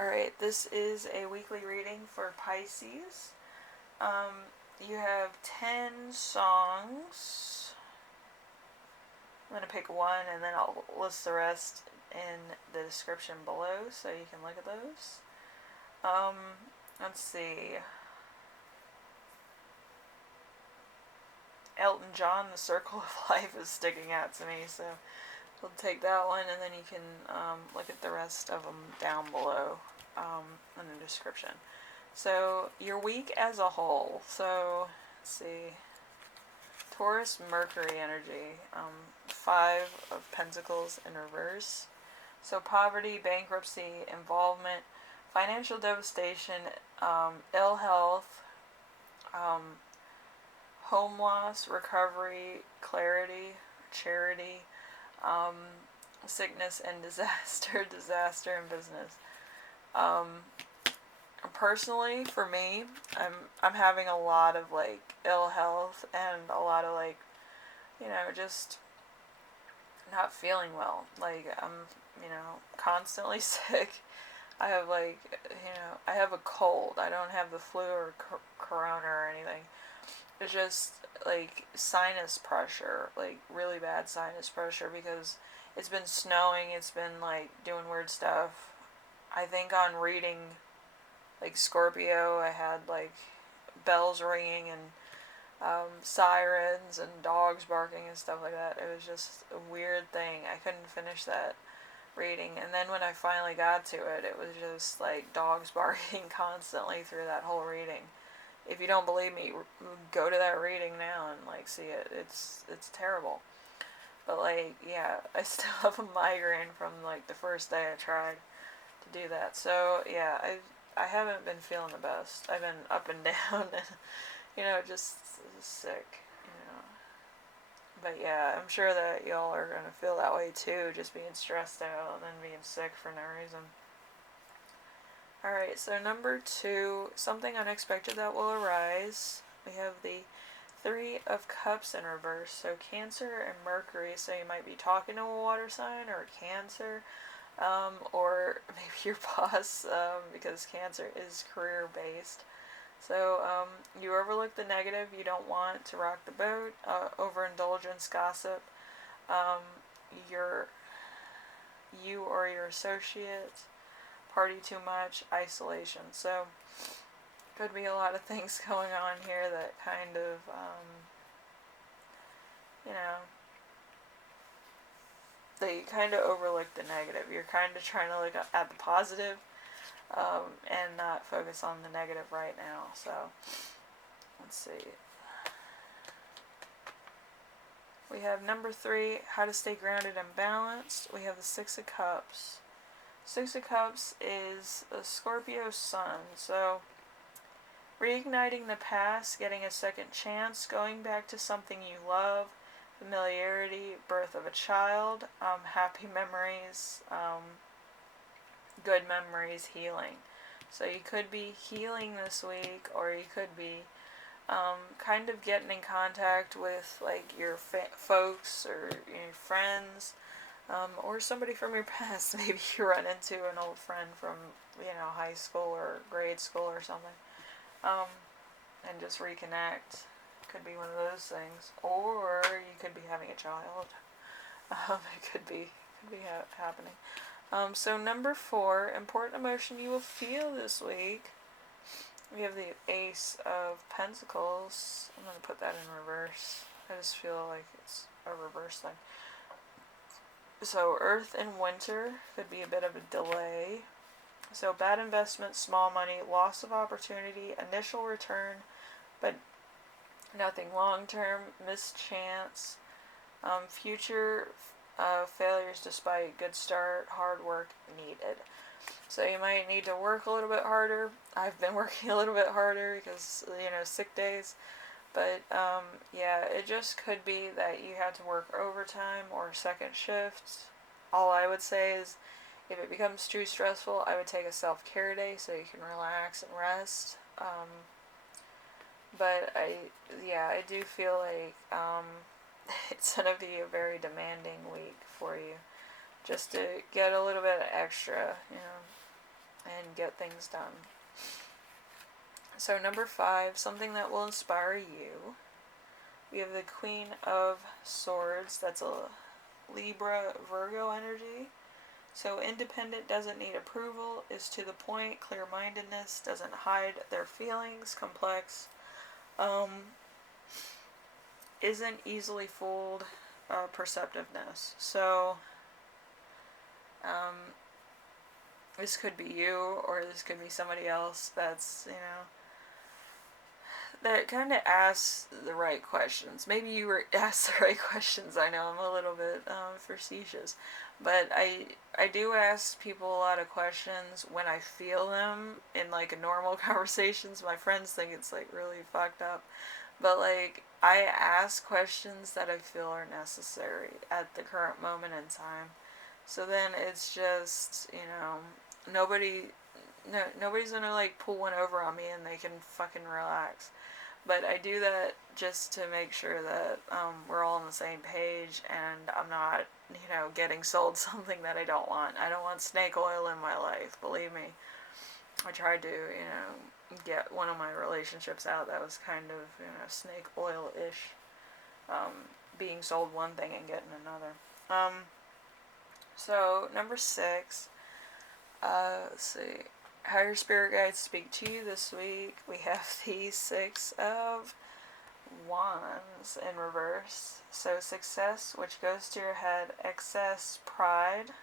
Alright, this is a weekly reading for Pisces. You have 10 songs. I'm going to pick one and then I'll list the rest in the description below so you can look at those. Let's see. Elton John, The Circle of Life is sticking out to me, so we'll take that one and then you can look at the rest of them down below in the description. So, your week as a whole. So, let's see. Taurus, Mercury energy. 5 of Pentacles in reverse. So, poverty, bankruptcy, involvement, financial devastation, ill health, home loss, recovery, clarity, charity, sickness and disaster, disaster and business. Personally, for me, I'm having a lot of like ill health and a lot of like, just not feeling well. Like I'm, constantly sick. I have like, I have a cold. I don't have the flu or corona or anything. It's just like sinus pressure, like really bad sinus pressure because it's been snowing. It's been like doing weird stuff. I think on reading like Scorpio, I had like bells ringing and sirens and dogs barking and stuff like that. It was just a weird thing. I couldn't finish that reading, and then when I finally got to it, it was just like dogs barking constantly through that whole reading. If you don't believe me, go to that reading now and like see it. It's terrible. But like, yeah, I still have a migraine from like the first day I tried to do that. So yeah, I haven't been feeling the best. I've been up and down and, just sick, But yeah, I'm sure that y'all are going to feel that way too, just being stressed out and then being sick for no reason. Alright, so number 2, something unexpected that will arise. We have the 3 of Cups in reverse, so Cancer and Mercury, so you might be talking to a water sign or Cancer. Or maybe your boss, because Cancer is career-based. So, you overlook the negative, you don't want to rock the boat, overindulgence, gossip, you or your associate, party too much, isolation. So, could be a lot of things going on here that kind of, they kind of overlook the negative. You're kind of trying to look at the positive, and not focus on the negative right now. So, let's see. We have number 3, how to stay grounded and balanced. We have the 6 of Cups. 6 of Cups is a Scorpio sun. So, reigniting the past, getting a second chance, going back to something you love, familiarity, birth of a child, happy memories, good memories, healing. So you could be healing this week, or you could be kind of getting in contact with like your folks or your friends, or somebody from your past. Maybe you run into an old friend from high school or grade school or something, and just reconnect. Could be one of those things, or you could be having a child. It could be happening. So number 4, important emotion you will feel this week. We have the Ace of Pentacles. I'm going to put that in reverse. I just feel like it's a reverse thing. So Earth in winter could be a bit of a delay. So bad investment, small money, loss of opportunity, initial return, but nothing long term, missed chance, future failures despite good start, hard work needed. So you might need to work a little bit harder. I've been working a little bit harder because, sick days. But, yeah, it just could be that you had to work overtime or second shifts. All I would say is, if it becomes too stressful, I would take a self-care day so you can relax and rest. But I do feel like it's going to be a very demanding week for you. Just to get a little bit extra, and get things done. So number 5, something that will inspire you. We have the Queen of Swords. That's a Libra Virgo energy. So independent doesn't need approval, is to the point, clear-mindedness, doesn't hide their feelings, complex, isn't easily fooled, perceptiveness. So this could be you, or this could be somebody else that's, that kind of asks the right questions. Maybe you were asked the right questions. I know I'm a little bit facetious, but I do ask people a lot of questions when I feel them in like a normal conversations. My friends think it's like really fucked up, but like I ask questions that I feel are necessary at the current moment in time. So then it's just, nobody's gonna like pull one over on me and they can fucking relax. But I do that just to make sure that we're all on the same page and I'm not, getting sold something that I don't want. I don't want snake oil in my life, believe me. I tried to, get one of my relationships out that was kind of, snake oil-ish. Being sold one thing and getting another. So, number 6, let's see. How your spirit guides speak to you this week. We have the 6 of Wands in reverse. So success, which goes to your head, excess pride,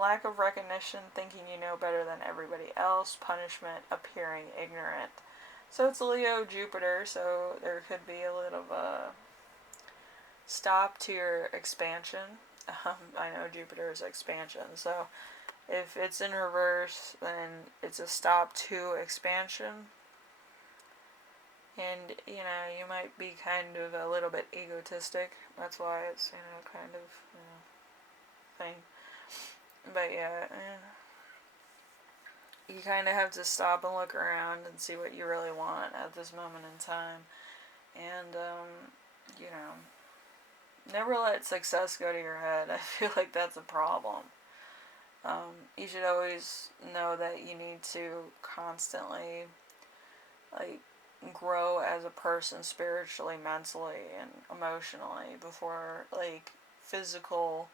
lack of recognition, thinking you know better than everybody else, punishment, appearing ignorant. So it's Leo Jupiter, so there could be a little of a stop to your expansion. I know Jupiter is expansion, so if it's in reverse, then it's a stop to expansion. And, you might be kind of a little bit egotistic. That's why it's, kind of, thing. But yeah, you kind of have to stop and look around and see what you really want at this moment in time. And, never let success go to your head. I feel like that's a problem. You should always know that you need to constantly, like, grow as a person spiritually, mentally, and emotionally before, like, physical,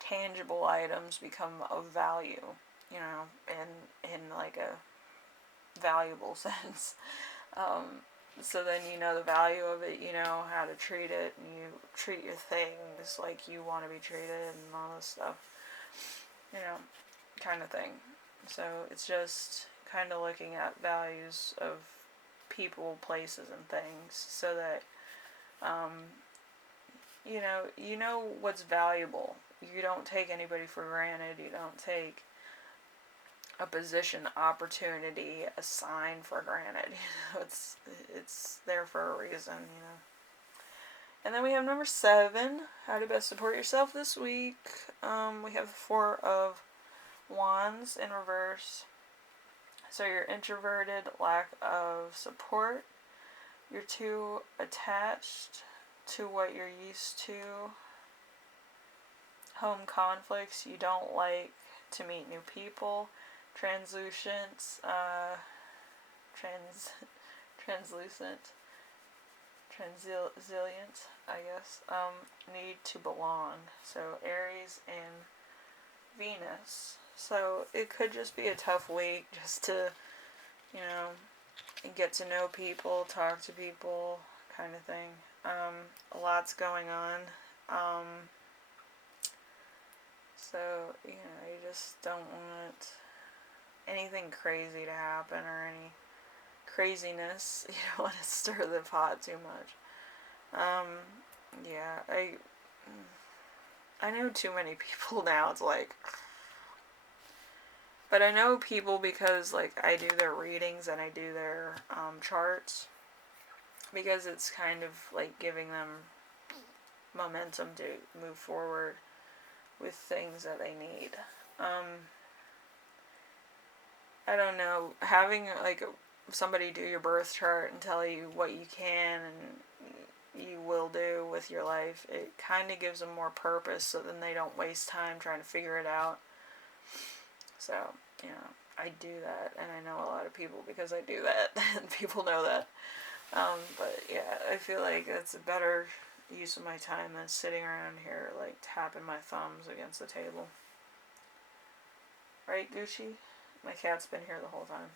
tangible items become of value, in like a valuable sense. So then you know the value of it, you know how to treat it, and you treat your things like you want to be treated and all this stuff. Kind of thing. So it's just kind of looking at values of people, places, and things so that, you know what's valuable. You don't take anybody for granted. You don't take a position, opportunity, a sign for granted. It's there for a reason, And then we have number 7, how to best support yourself this week. We have the 4 of Wands in reverse. So you're introverted, lack of support. You're too attached to what you're used to. Home conflicts. You don't like to meet new people. Translucent, transilient, I guess. Need to belong. So Aries and Venus. So it could just be a tough week just to, get to know people, talk to people, kind of thing. A lot's going on. So, you just don't want anything crazy to happen or any craziness. You don't want to stir the pot too much. Yeah, I know too many people now. It's like, but I know people because, like, I do their readings and I do their charts because it's kind of like giving them momentum to move forward with things that they need. I don't know, having like somebody do your birth chart and tell you what you can and you will do with your life, it kind of gives them more purpose so then they don't waste time trying to figure it out. So, you know, I do that, and I know a lot of people because I do that, and people know that. But yeah, I feel like it's a better use of my time than sitting around here, like, tapping my thumbs against the table. Right, Gucci? My cat's been here the whole time.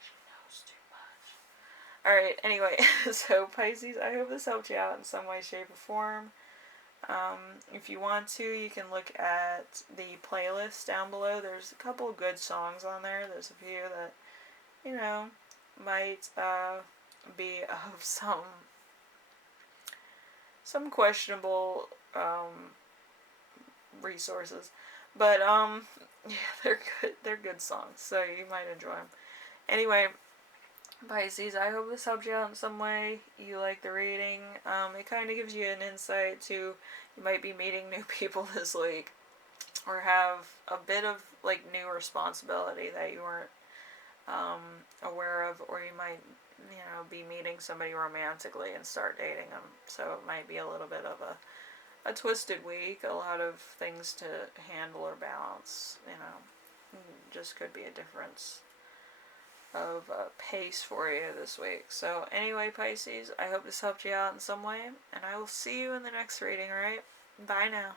She knows too much. Alright, anyway, so Pisces, I hope this helped you out in some way, shape, or form. If you want to, you can look at the playlist down below. There's a couple of good songs on there. There's a few that, you know, might be of some questionable resources, but yeah, they're good. They're good songs, so you might enjoy them. Anyway, Pisces, I hope this helped you out in some way. You like the reading. It kind of gives you an insight to, you might be meeting new people this week, or have a bit of, like, new responsibility that you weren't aware of, or you might, you know, be meeting somebody romantically and start dating them. So it might be a little bit of a twisted week, a lot of things to handle or balance, you know. Just could be a difference of pace for you this week. So anyway, Pisces, I hope this helped you out in some way, and I will see you in the next reading, alright? Bye now.